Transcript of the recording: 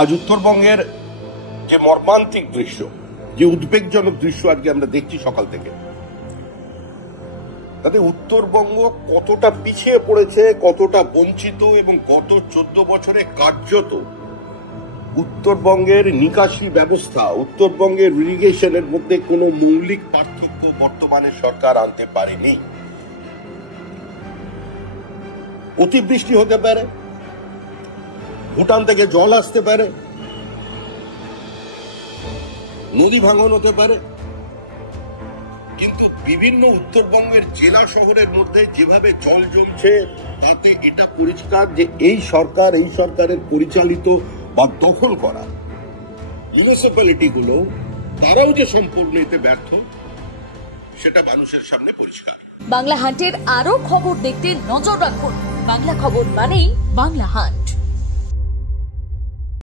আজ উত্তরবঙ্গের যে মর্মান্তিক দৃশ্য, যে উদ্বেগজনক দৃশ্য আজকে আমরা দেখছি সকাল থেকে, তাতে উত্তরবঙ্গ কতটা পিছিয়ে পড়েছে, কতটা বঞ্চিত, এবং গত 14 বছরে কার্যত উত্তরবঙ্গের নিকাশি ব্যবস্থা, উত্তরবঙ্গের ইরিগেশনের মধ্যে কোনো মৌলিক পার্থক্য বর্তমানে সরকার আনতে পারেনি। অতিবৃষ্টি হতে পারে, ভুটান থেকে জল আসতে পারে, নদী ভাঙন হতে পারে, কিন্তু বিভিন্ন উত্তরবঙ্গের জেলা শহরের মধ্যে যেভাবে জল জমছে, তাতে এটা পরিষ্কার যে এই সরকারের পরিচালিত বা দখল করা মিউনিসিপ্যালিটি গুলো, তারাও যে সম্পূর্ণ এতে ব্যর্থ, সেটা মানুষের সামনে পরিষ্কার। বাংলা হান্টের আরো খবর দেখতে নজর রাখুন। বাংলা খবর মানেই বাংলা হান্ট।